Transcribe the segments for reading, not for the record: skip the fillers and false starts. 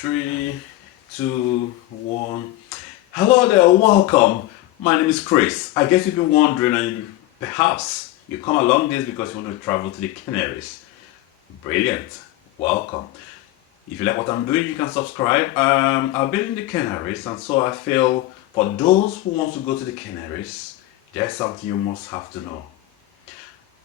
Three, two, one. Hello there, welcome. My name is Chris. I guess you've been wondering, and perhaps you come along this because you want to travel to the Canaries. Brilliant. Welcome. If you like what I'm doing, you can subscribe. I've been in the Canaries, and so I feel for those who want to go to the Canaries, there's something you must have to know.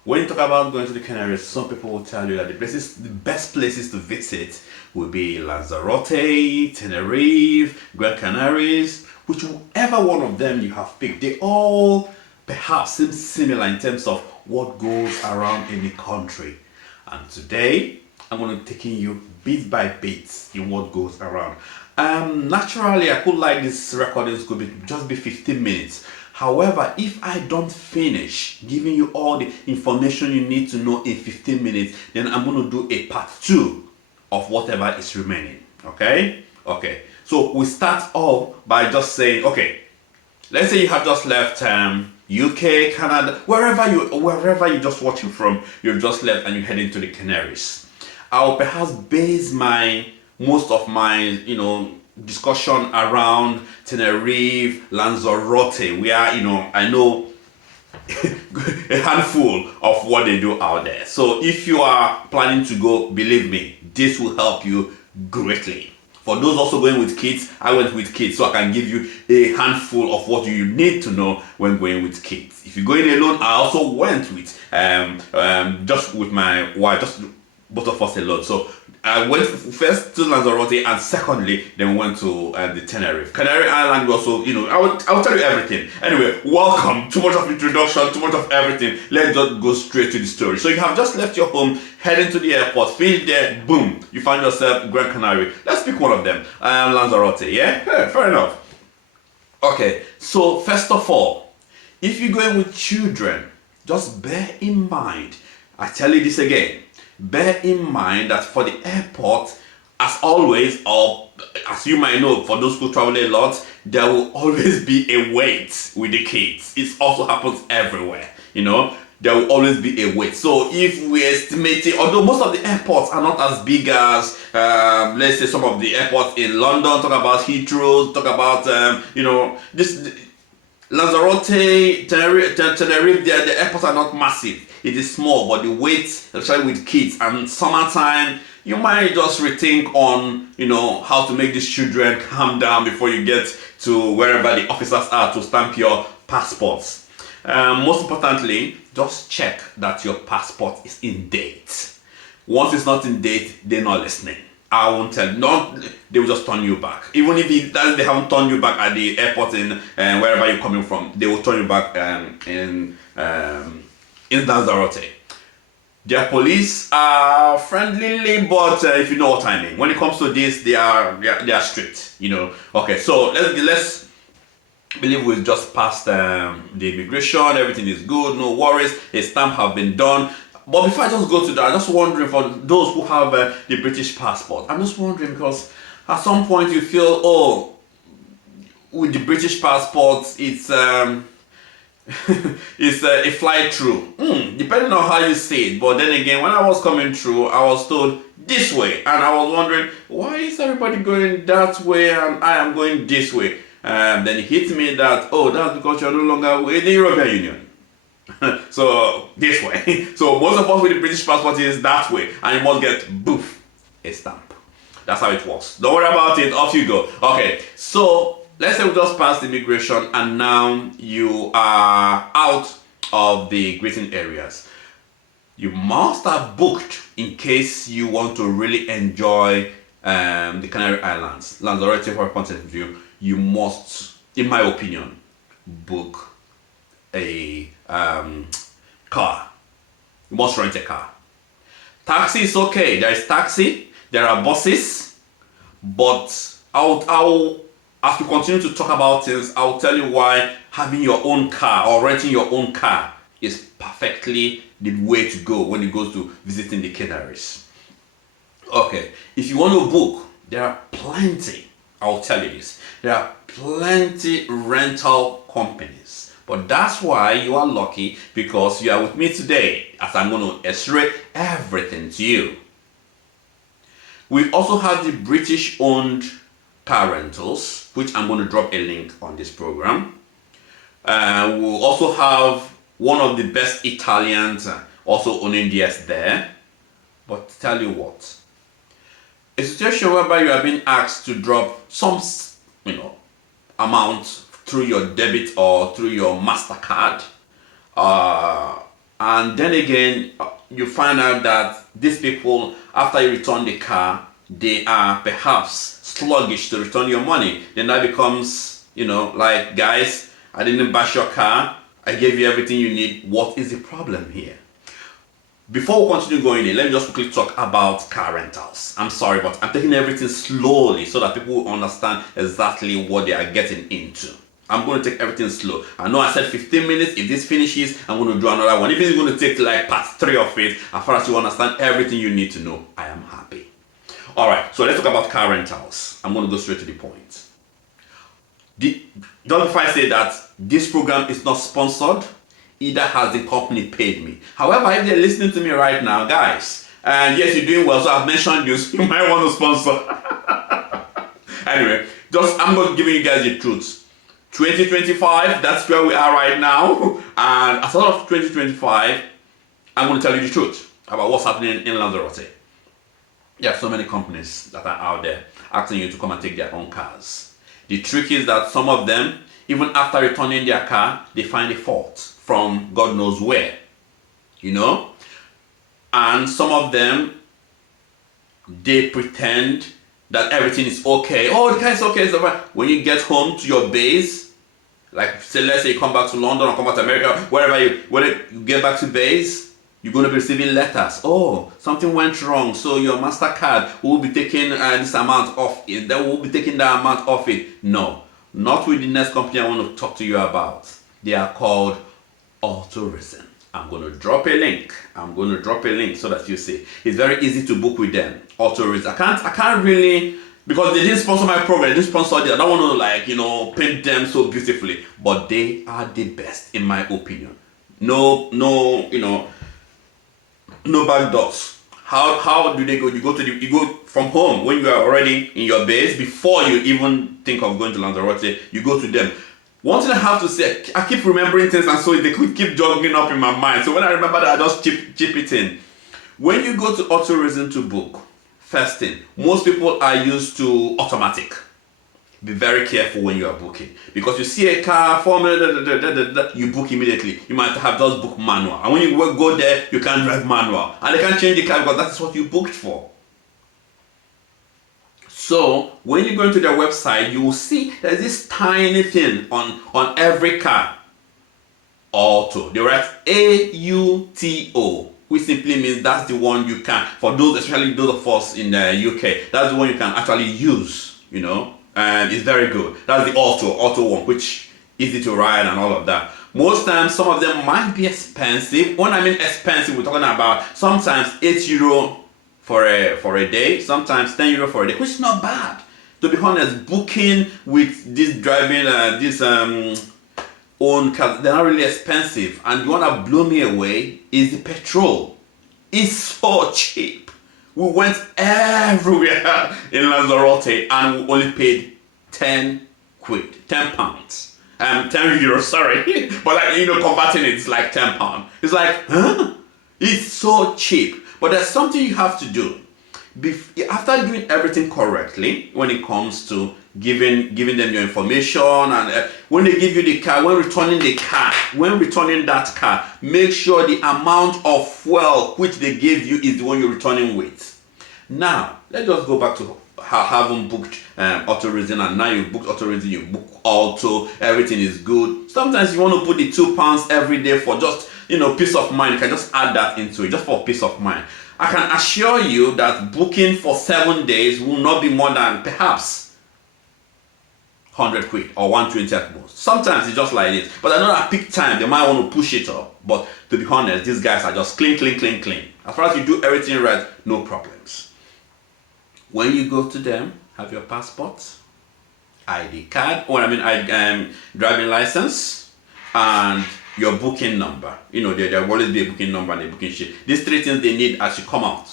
When you talk about going to the Canaries, some people will tell you that the best places to visit will be Lanzarote, Tenerife, Gran Canaries, whichever one of them you have picked. They all perhaps seem similar in terms of what goes around in the country. And today, I'm going to be taking you bit by bit in what goes around. Naturally, I could like this recording could be just be 15 minutes. However, if I don't finish giving you all the information you need to know in 15 minutes, then I'm going to do a part 2 of whatever is remaining. Okay? Okay. So we start off by just saying, okay, let's say you have just left UK, Canada, wherever you're just watching from, you've just left and you're heading to the Canaries. I'll perhaps base most of my discussion around Tenerife, Lanzarote, where I know a handful of what they do out there. So if you are planning to go, believe me, this will help you greatly. For those also going with kids, I went with kids, so I can give you a handful of what you need to know when going with kids. If you're going alone, I also went with just with my wife, just both of us alone. So I went first to Lanzarote, and secondly, then went to the Tenerife. Canary Island also, I will tell you everything. Anyway, welcome. Too much of introduction, too much of everything. Let's just go straight to the story. So you have just left your home, heading to the airport, finish there, boom, you find yourself Gran Canary. Let's pick one of them. Lanzarote, yeah? Fair enough. Okay, so first of all, if you're going with children, just bear in mind, I tell you this again, bear in mind that for the airport, as always, or as you might know, for those who travel a lot, there will always be a wait with the kids. It also happens everywhere, there will always be a wait. So if we estimate it, although most of the airports are not as big as, let's say some of the airports in London, talk about Heathrow, talk about, this Lanzarote, Tenerife, the airports are not massive. It is small, but the wait, especially with kids and summertime, you might just rethink on, how to make these children calm down before you get to wherever the officers are to stamp your passports. Most importantly, just check that your passport is in date. Once it's not in date, they're not listening. I won't tell. They will just turn you back. Even if they haven't turned you back at the airport in wherever you're coming from, they will turn you back in Lanzarote. Their police are friendly, but if you know what I mean, when it comes to this, they are strict. Okay, so let's believe we've just passed the immigration. Everything is good, no worries. A stamp have been done. But before I just go to that, I'm just wondering for those who have the British passport. I'm just wondering because at some point you feel, with the British passport, it's it's a fly through. Depending on how you say it. But then again, when I was coming through, I was told this way, and I was wondering why is everybody going that way and I am going this way. Then it hit me that that's because you're no longer with the European Union. So this way. So most of us with the British passport is that way, and you must get a stamp. That's how it works. Don't worry about it. Off you go. Okay. So let's say we just passed immigration, and now you are out of the greeting areas. You must have booked in case you want to really enjoy the Canary Islands, Lanzarote for a point of view. You must, in my opinion, book a car. You must rent a car. Taxi is okay. There is taxi. There are buses. But as we continue to talk about things, I'll tell you why having your own car or renting your own car is perfectly the way to go when it goes to visiting the Canaries. Okay, if you want to book, there are plenty. I'll tell you this. There are plenty rental companies. But that's why you are lucky, because you are with me today as I'm going to x-ray everything to you. We also have the British owned car rentals, which I'm going to drop a link on this program. We'll also have one of the best Italians also owning theirs there. But tell you what, a situation whereby you are being asked to drop some, amount through your debit or through your MasterCard, and then again, you find out that these people, after you return the car, they are perhaps sluggish to return your money. Then that becomes, like, guys, I didn't bash your car. I gave you everything you need. What is the problem here? Before we continue going in, let me just quickly talk about car rentals. I'm sorry, but I'm taking everything slowly so that people will understand exactly what they are getting into. I'm going to take everything slow. I know I said 15 minutes. If this finishes, I'm going to do another one. If it's going to take like part 3 of it, as far as you understand everything you need to know, I am happy. Alright, so let's talk about car rentals. I'm going to go straight to the point. Don't if I say that this program is not sponsored, either has the company paid me. However, if they're listening to me right now, guys, and yes, you're doing well, so I've mentioned you, so you might want to sponsor. Anyway, I'm not giving you guys the truth. 2025, that's where we are right now. And as of 2025, I'm going to tell you the truth about what's happening in Lanzarote. There are so many companies that are out there asking you to come and take their own cars. The trick is that some of them, even after returning their car, they find a fault from God knows where, and some of them, they pretend that everything is okay. Oh, the car is okay. So when you get home to your base, like say, let's say you come back to London or come back to America, wherever you get back to base, you're going to be receiving letters. Oh, something went wrong, so your MasterCard will be taking this amount off it. They will be taking that amount off it. No, not with the next company I want to talk to you about. They are called Autoreisen. I'm going to drop a link. So that you see. It's very easy to book with them. Autoreisen. I can't really, because they didn't sponsor my program. They didn't sponsor it. I don't want to paint them so beautifully. But they are the best, in my opinion. No, no back doors. How do they go? You go from home when you are already in your base, before you even think of going to Lanzarote. You go to them. One thing I have to say, I keep remembering things, and so they could keep jogging up in my mind. So when I remember that, I just chip it in. When you go to Autoreisen to book, first thing, most people are used to automatic. Be very careful when you are booking, because you see a car, you book immediately. You might have just booked manual, and when you go there, you can't drive manual, and they can't change the car because that's what you booked for. So when you go into their website, you will see there's this tiny thing on every car. Auto. They write AUTO, which simply means that's the one you can, for those, especially those of us in the UK, that's the one you can actually use, and it's very good. That's the auto one, which easy to ride and all of that. Most times, some of them might be expensive. When I mean expensive, we're talking about sometimes €8 for a day, sometimes €10 for a day, which is not bad. To be honest, booking with this driving own cars, they're not really expensive. And the one that blew me away is the petrol. It's so cheap. We went everywhere in Lanzarote and we only paid 10 pounds. 10 euros, sorry. But converting it, it's like £10. It's like, huh? It's so cheap. But there's something you have to do. After doing everything correctly, when it comes to giving them your information, and when they give you the car, when returning that car, make sure the amount of fuel which they gave you is the one you're returning with. Now, let's just go back to having booked Autoreisen, and now you booked Autoreisen, you book Auto, everything is good. Sometimes you want to put the £2 every day for just peace of mind. You can just add that into it, just for peace of mind. I can assure you that booking for 7 days will not be more than perhaps 100 quid or 120 at most. Sometimes it's just like this. But I know at peak time they might want to push it up. But to be honest, these guys are just clean. As far as you do everything right, no problems. When you go to them, have your passport, ID card, driving license, and your booking number. There will always be a booking number and a booking sheet. These 3 things they need as you come out.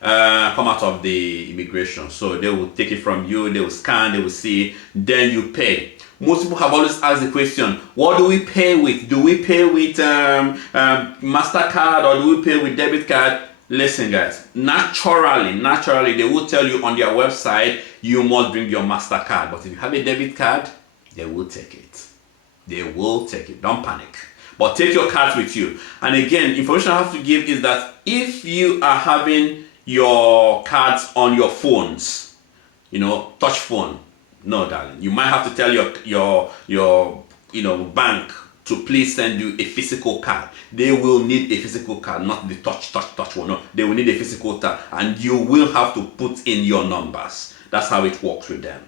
come out of the immigration. So they will take it from you, they will scan, they will see, then you pay. Most people have always asked the question, what do we pay with? Do we pay with MasterCard or do we pay with debit card? Listen guys, naturally they will tell you on their website you must bring your MasterCard, but if you have a debit card, they will take it. They will take it, don't panic. But take your cards with you. And again, information I have to give is that if you are having your cards on your phones, touch phone, no darling, you might have to tell your bank to please send you a physical card. They will need a physical card, not the touch one. No, they will need a physical card, and you will have to put in your numbers. That's how it works with them.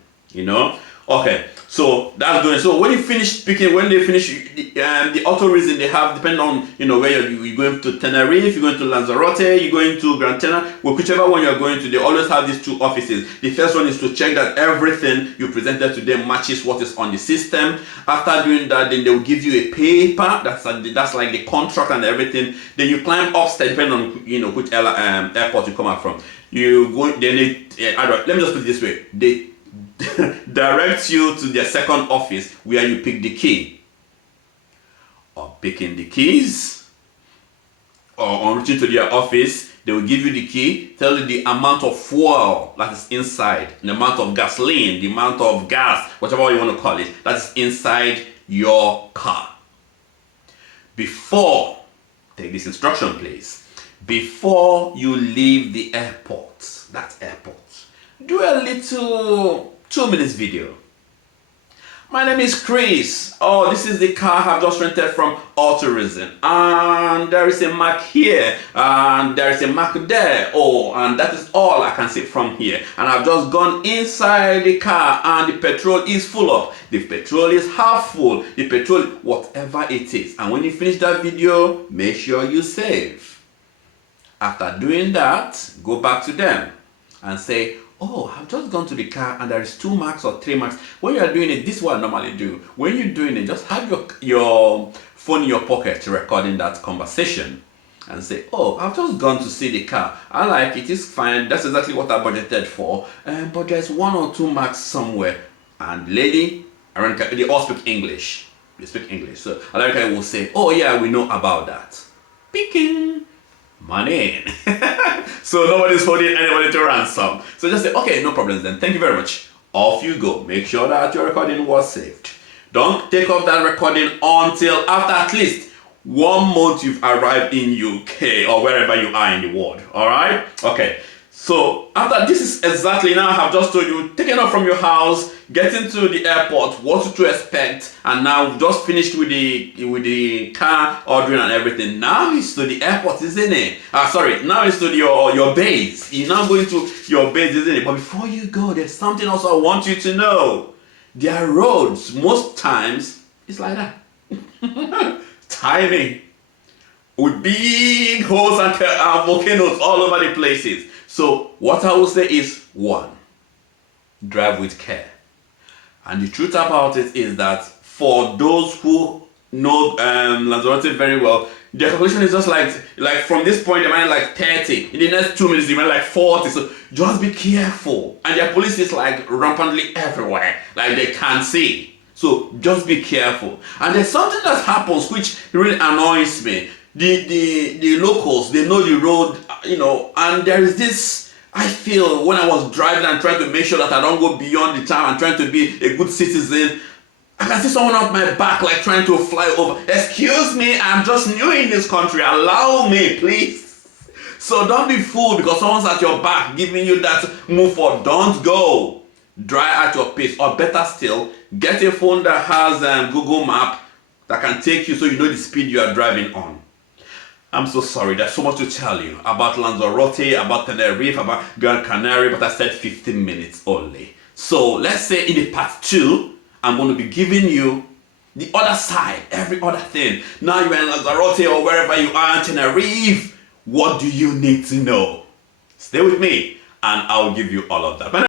Okay, so that's doing. So when you finish speaking, when they finish the Autoreisen, they have, depending on where you're going to Tenerife, you're going to Lanzarote, you're going to Gran Canaria, whichever one you're going to, they always have these two offices. The first one is to check that everything you presented to them matches what is on the system. After doing that, then they will give you a paper that's like the contract and everything. Then you climb upstairs, depending on which airport you come out from. You go. Then let me just put it this way: they direct you to their second office where you pick the key. Or picking the keys, or on reaching to their office, they will give you the key, tell you the amount of fuel that is inside, the amount of gasoline, the amount of gas, whatever you want to call it, that is inside your car. Take this instruction please, before you leave the airport, do a little 2 minutes video. My name is Chris. Oh, this is the car I've just rented from Autoreisen. And there is a Mac here. And there is a Mac there. Oh, and that is all I can see from here. And I've just gone inside the car and the petrol is full up. The petrol is half full. The petrol, whatever it is. And when you finish that video, make sure you save. After doing that, go back to them and say, oh, I've just gone to the car and there is 2 marks or 3 marks. When you are doing it, this is what I normally do. When you're doing it, just have your phone in your pocket recording that conversation and say, oh, I've just gone to see the car. I like it, it's fine. That's exactly what I budgeted for. But there's 1 or 2 marks somewhere. And lady, they all speak English. They speak English. So America will say, oh yeah, we know about that. Picking. Money. So nobody's holding anybody to ransom. So just say, okay, no problems then. Thank you very much. Off you go. Make sure that your recording was saved. Don't take off that recording until after at least 1 month you've arrived in UK or wherever you are in the world. Alright? Okay. So after this is exactly now I have just told you, taking off from your house, getting to the airport, what to expect, and now we've just finished with the car ordering and everything. Now it's to the airport, isn't it? Now it's to your base. You're now going to your base, isn't it? But before you go, there's something else I want you to know. Their roads, most times, it's like that. Tiny. With big holes and volcanoes all over the places. So what I will say is, 1, drive with care. And the truth about it is that for those who know Lanzarote very well, their calculation is just like from this point they might like 30. In the next 2 minutes they might like 40. So just be careful. And their police is like rampantly everywhere. Like they can't see. So just be careful. And there's something that happens which really annoys me. The locals, they know the road, and there is this, I feel, when I was driving and trying to make sure that I don't go beyond the time and trying to be a good citizen, I can see someone off my back like trying to fly over. Excuse me, I'm just new in this country, allow me, please. So don't be fooled because someone's at your back giving you that move forward. Don't go. Drive at your pace, or better still, get a phone that has Google Map that can take you so you know the speed you are driving on. I'm so sorry, there's so much to tell you about Lanzarote, about Tenerife, about Gran Canaria, but I said 15 minutes only. So let's say in the part 2, I'm going to be giving you the other side, every other thing. Now you're in Lanzarote or wherever you are in Tenerife, what do you need to know? Stay with me and I'll give you all of that.